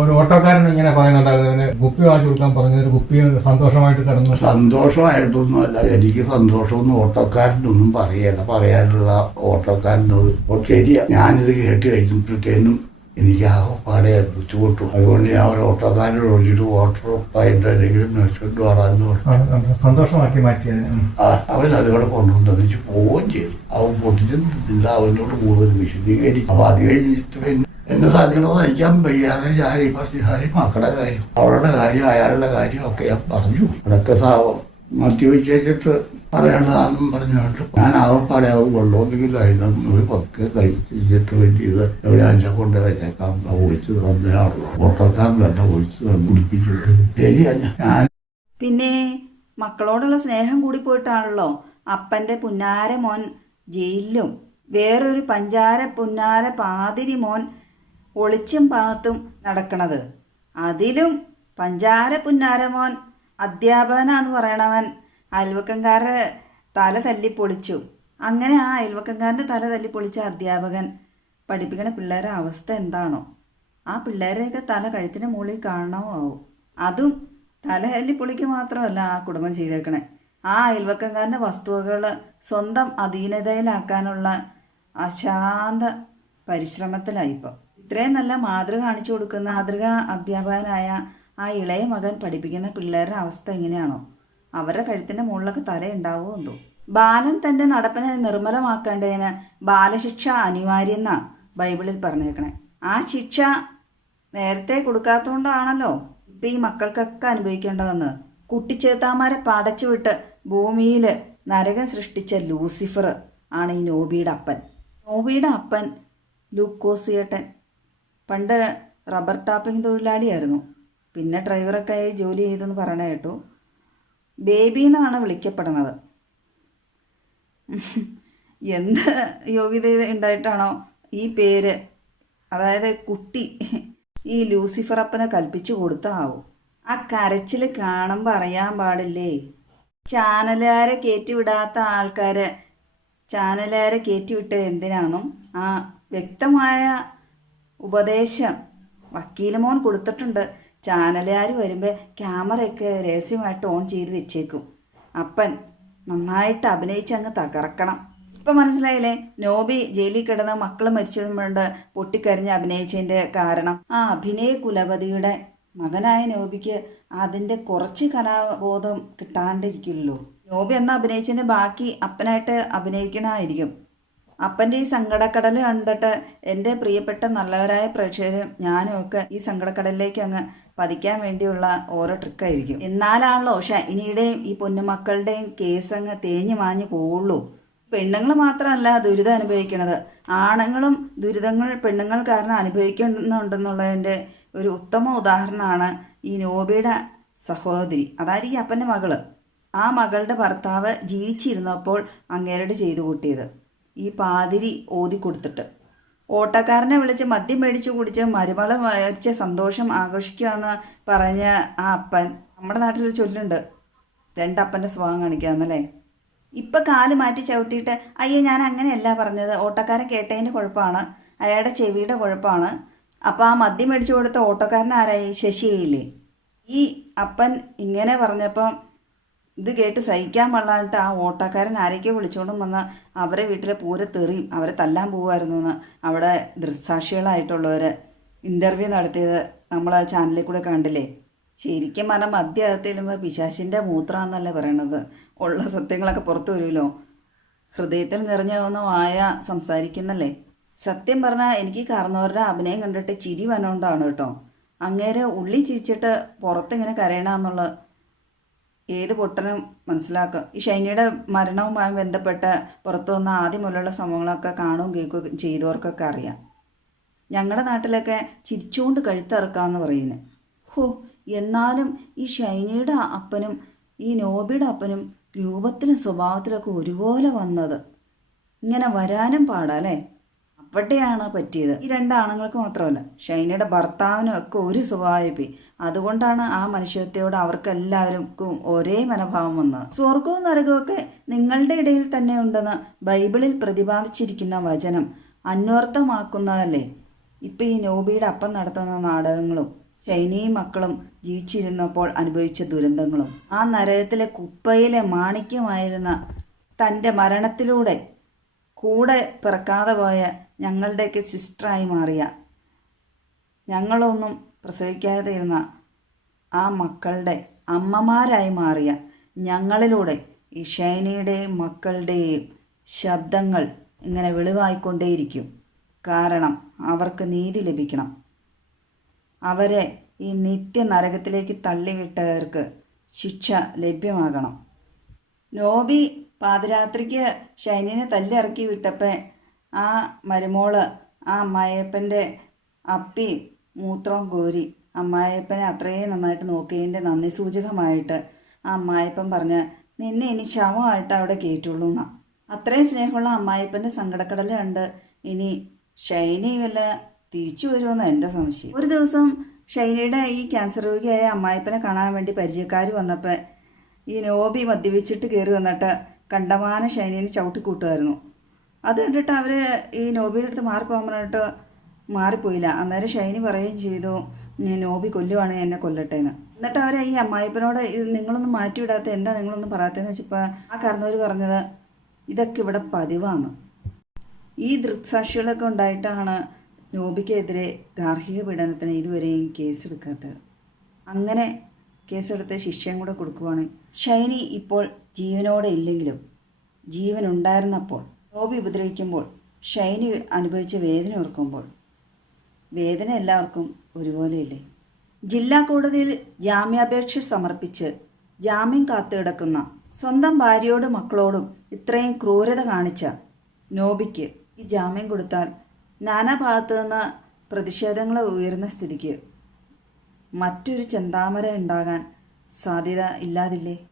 ഒരു ഓട്ടോക്കാരൻ ഇങ്ങനെ പറയുന്നുണ്ടായിരുന്നു ഗുപ്പി കുപ്പി വാങ്ങിച്ചു കൊടുക്കാൻ പറഞ്ഞൊരു കുപ്പി സന്തോഷമായിട്ട് കിടന്നു. സന്തോഷമായിട്ടൊന്നുമല്ല എനിക്ക് സന്തോഷമൊന്നും ഓട്ടോക്കാരനൊന്നും പറയല്ല പറയാനുള്ള ഓട്ടോക്കാരനത് ശരിയാ ഞാനിത് കേട്ട് കഴിഞ്ഞപ്പോഴത്തേനും എനിക്ക് ആ പാടെ ബുദ്ധിമുട്ടു. അതുകൊണ്ട് ഞാൻ ഒരു ഓട്ടോക്കാരൻ ഒഴിഞ്ഞിട്ട് ഓട്ടോ ഉപ്പായിട്ട് എന്തെങ്കിലും മേടിച്ചോണ്ട് വരാമെന്ന് പറഞ്ഞു. സന്തോഷമാക്കി മാറ്റിയത് അവൻ അതുകൂടെ കൊണ്ടുവന്നു. പോവുകയും ചെയ്തു. അവൻ പൊട്ടിച്ചിട്ടില്ല അവനോട് കൂടുതൽ വിശദീകരിക്കും. അപ്പൊ അത് കഴിഞ്ഞിട്ട് പിന്നെ എന്നെ സങ്കടം നയിക്കാൻ വയ്യാതെ ഞാൻ ഈ പറഞ്ഞ കാര്യം മക്കളുടെ കാര്യം അവരുടെ കാര്യം അയാളുടെ കാര്യം ഒക്കെ ഞാൻ പറഞ്ഞു. അതൊക്കെ സാവം മദ്യപിച്ചിട്ട് പറയേണ്ടതാണെന്നും പറഞ്ഞുകൊണ്ട് ഞാൻ ആകപ്പാടെ കൊള്ളോന്നെങ്കിൽ അതിനൊന്നും ഒരു പക്കെ കഴിച്ചിട്ട് വേണ്ടിയത് എവിടെ അഞ്ച കൊണ്ട് വെച്ചേക്കാം. ഒഴിച്ചു തന്നെയാണല്ലോ ഓട്ടോക്കാരൻ തന്നെ ഒഴിച്ചു തന്നെ കുടിപ്പിച്ചത് ശരിയാ ഞാൻ പിന്നെ മക്കളോടുള്ള സ്നേഹം കൂടി പോയിട്ടാണല്ലോ അപ്പന്റെ പുന്നാര മോൻ ജയിലിലും. വേറൊരു പഞ്ചാര പുന്നാര പാതിരി മോൻ ഒളിച്ചും പാത്തും നടക്കണത്. അതിലും പഞ്ചാര പുന്നാരമോൻ അധ്യാപകനാന്ന് പറയണവൻ അയൽവക്കംകാരുടെ തല തല്ലി പൊളിച്ചു. അങ്ങനെ ആ അയൽവക്കംകാരന്റെ തല തല്ലി പൊളിച്ച അധ്യാപകൻ പഠിപ്പിക്കുന്ന പിള്ളേരുടെ അവസ്ഥ എന്താണോ? ആ പിള്ളേരെയൊക്കെ തല കഴുത്തിന് മുകളിൽ കാണണമോ ആവും അതും തല തല്ലി പൊളിക്ക് മാത്രമല്ല ആ കുടുംബം ചെയ്തേക്കണേ. ആ അയൽവക്കംകാരന്റെ വസ്തുവകൾ സ്വന്തം അധീനതയിലാക്കാനുള്ള അശാന്ത പരിശ്രമത്തിലായിപ്പോൾ ഇത്രയും നല്ല മാതൃക കാണിച്ചു കൊടുക്കുന്ന മാതൃക അധ്യാപകനായ ആ ഇളയ മകൻ പഠിപ്പിക്കുന്ന പിള്ളേരുടെ അവസ്ഥ എങ്ങനെയാണോ? അവരുടെ കഴുത്തിന്റെ മുകളിലൊക്കെ തലയുണ്ടാവുമോ എന്തോ? ബാലൻ തന്റെ നടപ്പിനെ നിർമ്മലമാക്കേണ്ടതിന് ബാലശിക്ഷ അനിവാര്യമെന്നാ ബൈബിളിൽ പറഞ്ഞേക്കണേ. ആ ശിക്ഷ നേരത്തെ കൊടുക്കാത്തതുകൊണ്ടാണല്ലോ ഇപ്പം ഈ മക്കൾക്കൊക്കെ അനുഭവിക്കേണ്ടതെന്ന്. കുട്ടിച്ചേത്താമാരെ പടച്ചു വിട്ട് ഭൂമിയിൽ നരകം സൃഷ്ടിച്ച ലൂസിഫർ ആണ് ഈ നോബിയുടെ അപ്പൻ. നോബിയുടെ അപ്പൻ ലൂക്കോസിയേട്ടൻ പണ്ട് റബ്ബർ ടാപ്പിംഗ് തൊഴിലാളിയായിരുന്നു. പിന്നെ ഡ്രൈവറൊക്കെ ആയി ജോലി ചെയ്തെന്ന് പറയണ കേട്ടു. ബേബി എന്നാണ് വിളിക്കപ്പെടുന്നത്. എന്ത് യോഗ്യത ഉണ്ടായിട്ടാണോ ഈ പേര്? അതായത് കുട്ടി ഈ ലൂസിഫറപ്പനെ കൽപ്പിച്ചു കൊടുത്താവും ആ കരച്ചിൽ കാണുമ്പോൾ അറിയാൻ പാടില്ലേ? ചാനലുകാരെ കയറ്റിവിടാത്ത ആൾക്കാരെ ചാനലുകാരെ കയറ്റിവിട്ട് എന്തിനാണെന്നും ആ വ്യക്തമായ ഉപദേശം. വക്കീലുമോൻ കൊടുത്തിട്ടുണ്ട്. ചാനലുകാർ വരുമ്പോൾ ക്യാമറയൊക്കെ രഹസ്യമായിട്ട് ഓൺ ചെയ്ത് വെച്ചേക്കും. അപ്പൻ നന്നായിട്ട് അഭിനയിച്ച് അങ്ങ് തകർക്കണം. ഇപ്പം മനസ്സിലായില്ലേ? നോബി ജയിലിൽ കിടന്ന് മക്കൾ മരിച്ചതും കൊണ്ട് പൊട്ടിക്കരഞ്ഞ് അഭിനയിച്ചതിന്റെ കാരണം. ആ അഭിനയ കുലപതിയുടെ മകനായ നോബിക്ക് അതിന്റെ കുറച്ച് കലാബോധം കിട്ടാണ്ടിരിക്കുമല്ലോ. നോബി എന്ന അഭിനയിച്ചതിന്റെ ബാക്കി അപ്പനായിട്ട് അഭിനയിക്കണമായിരിക്കും അപ്പന്റെ ഈ സങ്കടക്കടൽ കണ്ടിട്ട് എന്റെ പ്രിയപ്പെട്ട നല്ലവരായ പ്രേക്ഷകരും ഞാനും ഒക്കെ ഈ സങ്കടക്കടലിലേക്ക് അങ്ങ് പതിക്കാൻ വേണ്ടിയുള്ള ഓരോ ട്രിക്കായിരിക്കും. എന്നാലാണല്ലോ ഷൈനിയുടെയും ഈ പൊന്നുമക്കളുടെയും കേസ് അങ്ങ് തേഞ്ഞു മാഞ്ഞു പോവുള്ളൂ. പെണ്ണുങ്ങൾ മാത്രമല്ല ദുരിതം അനുഭവിക്കണത്. ആണുങ്ങളും ദുരിതങ്ങൾ പെണ്ണുങ്ങൾ കാരണം അനുഭവിക്കുന്നുണ്ടെന്നുള്ളതിന്റെ ഒരു ഉത്തമ ഉദാഹരണമാണ് ഈ നോബിയുടെ സഹോദരി അതായത് ഈ അപ്പന്റെ മകൾ. ആ മകളുടെ ഭർത്താവ് ജീവിച്ചിരുന്നപ്പോൾ അങ്ങേരോട് ചെയ്തു കൂട്ടിയത്. ഈ പാതിരി ഓതി കൊടുത്തിട്ട്. ഓട്ടക്കാരനെ വിളിച്ച് മദ്യം മേടിച്ചു കുടിച്ച് മരുമള മരിച്ച സന്തോഷം ആഘോഷിക്കുകയെന്ന് പറഞ്ഞ ആ അപ്പൻ നമ്മുടെ നാട്ടിലൊരു ചൊല്ലുണ്ട്. രണ്ടപ്പന്റെ സ്വഭാവം കാണിക്കാന്നല്ലേ? ഇപ്പം കാൽ മാറ്റി ചവിട്ടിയിട്ട് അയ്യേ ഞാൻ അങ്ങനെയല്ല പറഞ്ഞത്. ഓട്ടക്കാരൻ കേട്ടതിന്റെ കുഴപ്പമാണ്. അയാളുടെ ചെവിയുടെ കുഴപ്പമാണ്. അപ്പോൾ ആ മദ്യം മേടിച്ചു കൊടുത്ത ഓട്ടോക്കാരൻ ആരായി? ശശിയയില്ലേ ഈ അപ്പൻ ഇങ്ങനെ പറഞ്ഞപ്പം ഇത് കേട്ട് സഹിക്കാൻ പാടില്ലായിട്ട് ആ ഓട്ടക്കാരൻ ആരൊക്കെ വിളിച്ചുകൊണ്ടും വന്ന അവരെ വീട്ടിലെ പൂരെ തെറിയും അവരെ തല്ലാൻ പോകുമായിരുന്നു എന്ന് അവിടെ ദൃക്സാക്ഷികളായിട്ടുള്ളവർ ഇന്റർവ്യൂ നടത്തിയത് നമ്മൾ ആ ചാനലിൽ കൂടെ കണ്ടില്ലേ? ശരിക്കും പറഞ്ഞാൽ മദ്യത്തിലുമ്പോൾ പിശാശിന്റെ മൂത്രമെന്നല്ലേ പറയണത്. ഉള്ള സത്യങ്ങളൊക്കെ പുറത്തു വരുമല്ലോ. ഹൃദയത്തിൽ നിറഞ്ഞു പോകുന്ന വായ സംസാരിക്കുന്നല്ലേ? സത്യം പറഞ്ഞാൽ എനിക്ക് കാർന്നവരുടെ അഭിനയം കണ്ടിട്ട് ചിരി വനോണ്ടാണ് കേട്ടോ. അങ്ങേരെ ഉള്ളി ചിരിച്ചിട്ട് പുറത്തിങ്ങനെ കരയണമെന്നുള്ള ഏത് പൊട്ടനും മനസ്സിലാക്കും. ഈ ഷൈനിയുടെ മരണവുമായി ബന്ധപ്പെട്ട് പുറത്തു വന്ന ആദ്യം മുതലുള്ള സംഭവങ്ങളൊക്കെ കാണുകയും കേൾക്കുകയും ചെയ്തവർക്കൊക്കെ അറിയാം. ഞങ്ങളുടെ നാട്ടിലൊക്കെ ചിരിച്ചുകൊണ്ട് കഴുത്തിറക്കാമെന്ന് പറയുന്നത് ഹോ എന്നാലും ഈ ഷൈനിയുടെ അപ്പനും ഈ നോബിയുടെ അപ്പനും രൂപത്തിലും സ്വഭാവത്തിലൊക്കെ ഒരുപോലെ വന്നത്. ഇങ്ങനെ വരാനും പാടല്ലേ അവിടെയാണ് പറ്റിയത്? ഈ രണ്ടാണുങ്ങൾക്ക് മാത്രമല്ല ഷൈനയുടെ ഭർത്താവിനും ഒക്കെ ഒരു സ്വഭാവപ്പി അതുകൊണ്ടാണ് ആ മനുഷ്യത്വയോട് അവർക്കെല്ലാവർക്കും ഒരേ മനോഭാവം വന്നത്. സ്വർഗവും നരകവും നിങ്ങളുടെ ഇടയിൽ തന്നെ ഉണ്ടെന്ന് ബൈബിളിൽ പ്രതിപാദിച്ചിരിക്കുന്ന വചനം അന്വർത്ഥമാക്കുന്നതല്ലേ? ഇപ്പം ഈ നോബിയുടെ അപ്പം നടത്തുന്ന നാടകങ്ങളും ഷൈനിയും മക്കളും ജീവിച്ചിരുന്നപ്പോൾ അനുഭവിച്ച ദുരന്തങ്ങളും ആ നരകത്തിലെ കുപ്പയിലെ മാണിക്യമായിരുന്ന തന്റെ മരണത്തിലൂടെ കൂടെ പിറക്കാതെ പോയ ഞങ്ങളുടെയൊക്കെ സിസ്റ്ററായി മാറിയ ഞങ്ങളൊന്നും പ്രസവിക്കാതെ ഇരുന്ന ആ മക്കളുടെ അമ്മമാരായി മാറിയ ഞങ്ങളിലൂടെ ഈ ഷൈനിയുടെയും മക്കളുടെയും ശബ്ദങ്ങൾ ഇങ്ങനെ വെളിവായിക്കൊണ്ടേയിരിക്കും. കാരണം അവർക്ക് നീതി ലഭിക്കണം. അവരെ ഈ നിത്യ നരകത്തിലേക്ക് തള്ളിവിട്ടവർക്ക് ശിക്ഷ ലഭ്യമാകണം. നോബി പാതിരാത്രിക്ക് ഷൈനിനെ തല്ലിറക്കി വിട്ടപ്പോൾ ആ മരുമോൾ ആ അമ്മായിയപ്പന്റെ അപ്പി മൂത്രം കോരി അമ്മായിയപ്പനെ അത്രയും നന്നായിട്ട് നോക്കിയതിന്റെ നന്ദി സൂചകമായിട്ട് ആ അമ്മായപ്പൻ പറഞ്ഞ് നിന്നെ ഇനി ശവമായിട്ട് അവിടെ കയറ്റുള്ളൂ എന്നാ അത്രയും സ്നേഹമുള്ള അമ്മായപ്പന്റെ സങ്കടക്കടല കണ്ട് ഇനി ഷൈനി വല്ല തിരിച്ചു വരുമെന്ന് എന്റെ സംശയം. ഒരു ദിവസം ഷൈനിയുടെ ഈ ക്യാൻസർ രോഗിയായ അമ്മായിപ്പനെ കാണാൻ വേണ്ടി പരിചയക്കാർ വന്നപ്പോൾ ഈ നോബി മദ്യപിച്ചിട്ട് കയറി വന്നിട്ട് കണ്ടമാന ശൈലിയിൽ ചവിട്ടിക്കൂട്ടുമായിരുന്നു. അത് കണ്ടിട്ട് അവർ ഈ നോബിയുടെ അടുത്ത് മാറിപ്പോകാൻ പറഞ്ഞിട്ട് മാറിപ്പോയില്ല. അന്നേരം ഷൈനി പറയുകയും ചെയ്തു ഞാൻ നോബി കൊല്ലുവാണ് എന്നെ കൊല്ലട്ടെ എന്ന് എന്നിട്ട് അവർ ഈ അമ്മായിപ്പനോട് ഇത് നിങ്ങളൊന്നും മാറ്റിവിടാത്ത എന്താ നിങ്ങളൊന്നും പറയാത്തതെന്ന് വെച്ചപ്പോൾ ആ കാരണവർ പറഞ്ഞത് ഇതൊക്കെ ഇവിടെ പതിവാണ് ഈ ദൃക്സാക്ഷികളൊക്കെ ഉണ്ടായിട്ടാണ് നോബിക്കെതിരെ ഗാർഹിക പീഡനത്തിന് ഇതുവരെയും കേസെടുക്കാത്തത്. അങ്ങനെ കേസെടുത്ത് ശിക്ഷയും കൂടെ കൊടുക്കുവാണ്. ഷൈനി ഇപ്പോൾ ജീവനോടെ ഇല്ലെങ്കിലും ജീവൻ ഉണ്ടായിരുന്നപ്പോൾ റോബി ഉപദ്രവിക്കുമ്പോൾ ഷൈനി അനുഭവിച്ച വേദന ഓർക്കുമ്പോൾ വേദന എല്ലാവർക്കും ഒരുപോലെയല്ലേ? ജില്ലാ കോടതിയിൽ ജാമ്യാപേക്ഷ സമർപ്പിച്ച് ജാമ്യം കാത്തു കിടക്കുന്ന സ്വന്തം ഭാര്യയോടും മക്കളോടും ഇത്രയും ക്രൂരത കാണിച്ച നോബിക്ക് ഈ ജാമ്യം കൊടുത്താൽ നാനാഭാഗത്തു നിന്ന് പ്രതിഷേധങ്ങൾ ഉയർന്ന സ്ഥിതിക്ക് മറ്റൊരു ചെന്താമര ഉണ്ടാകാൻ സാധ്യത ഇല്ലാതില്ലേ?